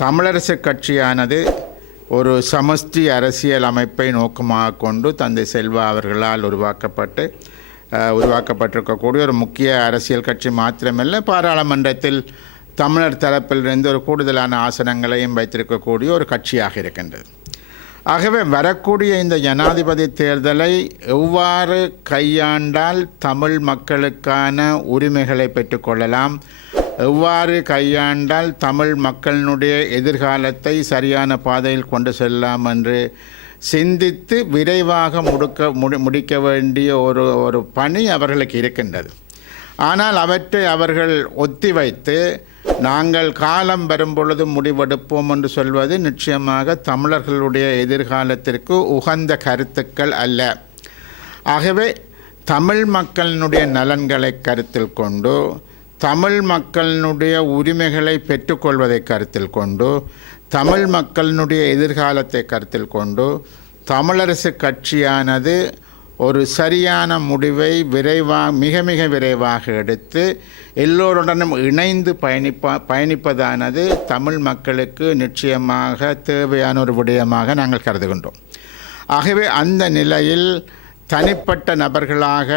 தமிழரசு கட்சியானது ஒரு சமஷ்டி அரசியல் அமைப்பை நோக்கமாக கொண்டு தந்தை செல்வா அவர்களால் உருவாக்கப்பட்டு உருவாக்கப்பட்டிருக்கக்கூடிய ஒரு முக்கிய அரசியல் கட்சி மாத்திரமல்ல பாராளுமன்றத்தில் தமிழர் தரப்பிலிருந்து ஒரு கூடுதலான ஆசனங்களையும் வைத்திருக்கக்கூடிய ஒரு கட்சியாக இருக்கின்றது. ஆகவே வரக்கூடிய இந்த ஜனாதிபதி தேர்தலை எவ்வாறு கையாண்டால் தமிழ் மக்களுக்கான உரிமைகளை பெற்றுக்கொள்ளலாம் எவ்வாறு கையாண்டால் தமிழ் மக்களினுடைய எதிர்காலத்தை சரியான பாதையில் கொண்டு செல்லலாம் என்று சிந்தித்து விரைவாக முடுக்க முடி முடிக்க வேண்டிய ஒரு ஒரு பணி அவர்களுக்கு இருக்கின்றது. ஆனால் அவற்றை அவர்கள் ஒத்திவைத்து நாங்கள் காலம் வரும்பொழுது முடிவெடுப்போம் என்று சொல்வது நிச்சயமாக தமிழர்களுடைய எதிர்காலத்திற்கு உகந்த கருத்துக்கள் அல்ல. ஆகவே தமிழ் மக்களினுடைய நலன்களை கருத்தில் கொண்டு தமிழ் மக்களினுடைய உரிமைகளை பெற்றுக்கொள்வதை கருத்தில் கொண்டு தமிழ் மக்களினுடைய எதிர்காலத்தை கருத்தில் கொண்டு தமிழரசு கட்சியானது ஒரு சரியான முடிவை விரைவாக மிக மிக விரைவாக எடுத்து எல்லோருடனும் இணைந்து பயணிப்பா பயணிப்பதானது தமிழ் மக்களுக்கு நிச்சயமாக தேவையான ஒரு விடயமாக நாங்கள் கருதுகின்றோம். ஆகவே அந்த நிலையில் தனிப்பட்ட நபர்களாக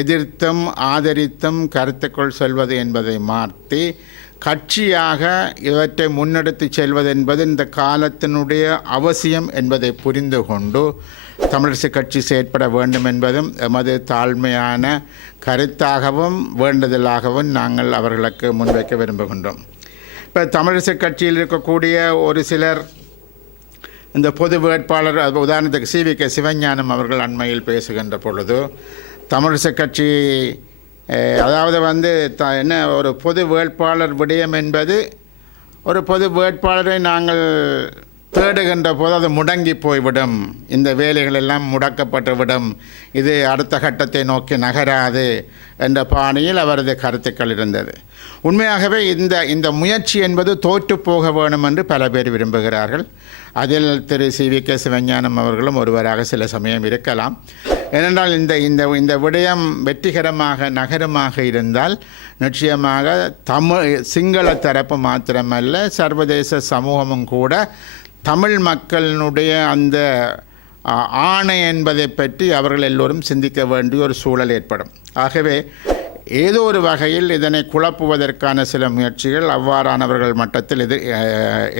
எதிர்த்தும் ஆதரித்தும் கருத்துக்கள் சொல்வது என்பதை மாற்றி கட்சியாக இவற்றை முன்னெடுத்து செல்வது என்பது இந்த காலத்தினுடைய அவசியம் என்பதை புரிந்து கொண்டு தமிழரசு கட்சி செயற்பட வேண்டும் என்பதும் எமது தாழ்மையான கருத்தாகவும் வேண்டுதலாகவும் நாங்கள் அவர்களுக்கு முன்வைக்க விரும்புகின்றோம். இப்போ தமிழரசு கட்சியில் இருக்கக்கூடிய ஒரு சிலர் இந்த பொது வேட்பாளர் உதாரணத்துக்கு சி வி கே சிவஞானம் அவர்கள் அண்மையில் பேசுகின்ற பொழுது தமிழிசை கட்சி அதாவது வந்து த என்ன ஒரு பொது வேட்பாளர் விடயம் என்பது ஒரு பொது வேட்பாளரை நாங்கள் தேடுகின்ற போது அது முடங்கி போய்விடும். இந்த வேலைகள் எல்லாம் முடக்கப்பட்டு விடும். இது அடுத்த கட்டத்தை நோக்கி நகராது என்ற பாணியில் அவரது கருத்துக்கள் இருந்தது. உண்மையாகவே இந்த இந்த முயற்சி என்பது தோற்று போக வேணும் என்று பல பேர் விரும்புகிறார்கள். அதில் திரு சி. வி. கே சிவஞானம் அவர்களும் ஒருவராக சில சமயம் இருக்கலாம். ஏனென்றால் இந்த இந்த இந்த விடயம் வெற்றிகரமாக நகரமாக இருந்தால் நிச்சயமாக தமிழ் சிங்கள தரப்பு மாத்திரமல்ல சர்வதேச சமூகமும் கூட தமிழ் மக்களினுடைய அந்த ஆணை என்பதை பற்றி அவர்கள் எல்லோரும் சிந்திக்க வேண்டிய ஒரு சூழல் ஏற்படும். ஆகவே ஏதோ ஒரு வகையில் இதனை குழப்புவதற்கான சில முயற்சிகள் அவ்வாறானவர்கள் மட்டத்தில் எதிர்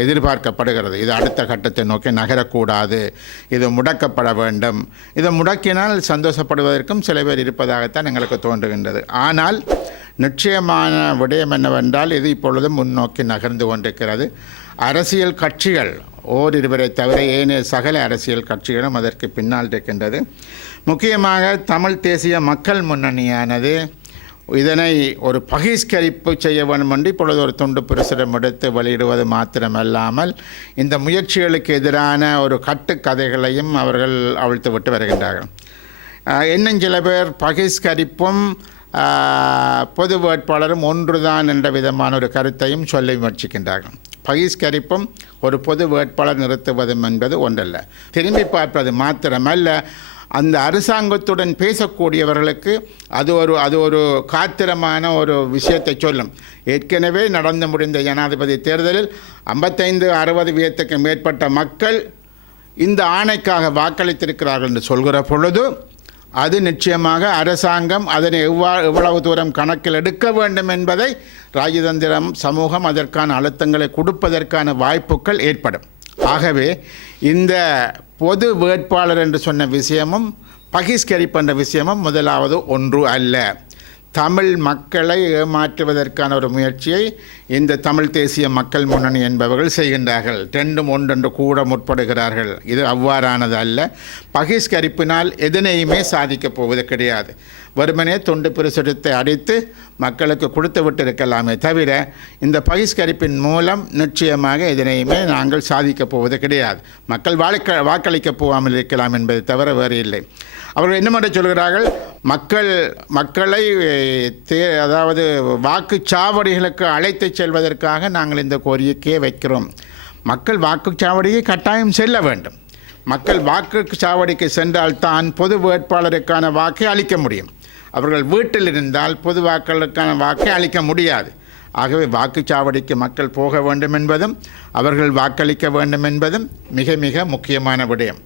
எதிர்பார்க்கப்படுகிறது. இது அடுத்த கட்டத்தை நோக்கி நகரக்கூடாது. இது முடக்கப்பட வேண்டும். இதை முடக்கினால் சந்தோஷப்படுவதற்கும் சில பேர் இருப்பதாகத்தான் எங்களுக்கு தோன்றுகின்றது. ஆனால் நிச்சயமான விடயம் என்னவென்றால் இது இப்பொழுது முன்னோக்கி நகர்ந்து கொண்டிருக்கிறது. அரசியல் கட்சிகள் ஓரிருவரை தவிர ஏனைய சகல அரசியல் கட்சிகளும் அதற்கு பின்னால் இருக்கின்றது. முக்கியமாக தமிழ் தேசிய மக்கள் முன்னணியானது இதனை ஒரு பகிஷ்கரிப்பு செய்ய வேண்டும் என்று இப்பொழுது ஒரு துண்டு பிரசுரம் எடுத்து வெளியிடுவது மாத்திரமல்லாமல் இந்த முயற்சிகளுக்கு எதிரான ஒரு கட்டுக்கதைகளையும் அவர்கள் அவிழ்த்து விட்டு வருகின்றார்கள். இன்னும் சில பேர் பகிஷ்கரிப்பும் பொது வேட்பாளரும் ஒன்றுதான் என்ற விதமான ஒரு கருத்தையும் சொல்ல முயற்சிக்கின்றார்கள் பகிஷ்கரிப்பும் ஒரு பொது வேட்பாளர் நிறுத்துவதும் என்பது ஒன்றல்ல. திரும்பி பார்ப்பது மாத்திரமல்ல. அந்த அரசாங்கத்துடன் பேசக்கூடியவர்களுக்கு அது ஒரு அது ஒரு காத்திரமான ஒரு விஷயத்தை சொல்லும். ஏற்கனவே நடந்து முடிந்த ஜனாதிபதி தேர்தலில் ஐம்பத்தைந்து அறுபது வீதத்துக்கு மேற்பட்ட மக்கள் இந்த ஆணைக்காக வாக்களித்திருக்கிறார்கள் என்று சொல்கிற பொழுது அது நிச்சயமாக அரசாங்கம் அதனை எவ்வா எவ்வளவு தூரம் கணக்கில் எடுக்க வேண்டும் என்பதை ராஜதந்திரம் சமூகம் அதற்கான அழுத்தங்களை கொடுப்பதற்கான வாய்ப்புகள் ஏற்படும். ஆகவே இந்த பொது வேட்பாளர் என்று சொன்ன விஷயமும் பகிஷ்கரிப்பு என்ற விஷயமும் முதலாவது ஒன்று அல்ல. தமிழ் மக்களை ஏமாற்றுவதற்கான ஒரு முயற்சியை இந்த தமிழ் தேசிய மக்கள் முன்னணி என்பவர்கள் செய்கின்றார்கள். ரெண்டும் ஒன்றென்று கூட முற்படுகிறார்கள். இது அவ்வாறானது அல்ல. பகிஷ்கரிப்பினால் எதனையுமே சாதிக்கப் போவது கிடையாது. வெறுமனே தொண்டு பிரசுரத்தை அடித்து மக்களுக்கு கொடுத்து விட்டு இருக்கலாமே தவிர இந்த பகிஷ்கரிப்பின் மூலம் நிச்சயமாக இதனையுமே நாங்கள் சாதிக்கப் போவது கிடையாது. மக்கள் வாழ்க்க வாக்களிக்கப் போகாமல் இருக்கலாம் என்பதை தவிர வேறு இல்லை. அவர்கள் என்னமென்று சொல்கிறார்கள்? மக்கள் மக்களை தே அதாவது வாக்குச்சாவடிகளுக்கு அழைத்துச் செல்வதற்காக நாங்கள் இந்த கோரிக்கையை வைக்கிறோம். மக்கள் வாக்குச்சாவடியை கட்டாயம் செல்ல வேண்டும். மக்கள் வாக்குச்சாவடிக்கு சென்றால் தான் பொது வேட்பாளருக்கான வாக்கை அளிக்க முடியும். அவர்கள் வீட்டில் இருந்தால் பொது வாக்களுக்கான வாக்கை அளிக்க முடியாது. ஆகவே வாக்குச்சாவடிக்கு மக்கள் போக வேண்டும் என்பதும் அவர்கள் வாக்களிக்க வேண்டும் என்பதும் மிக மிக முக்கியமான விடயம்.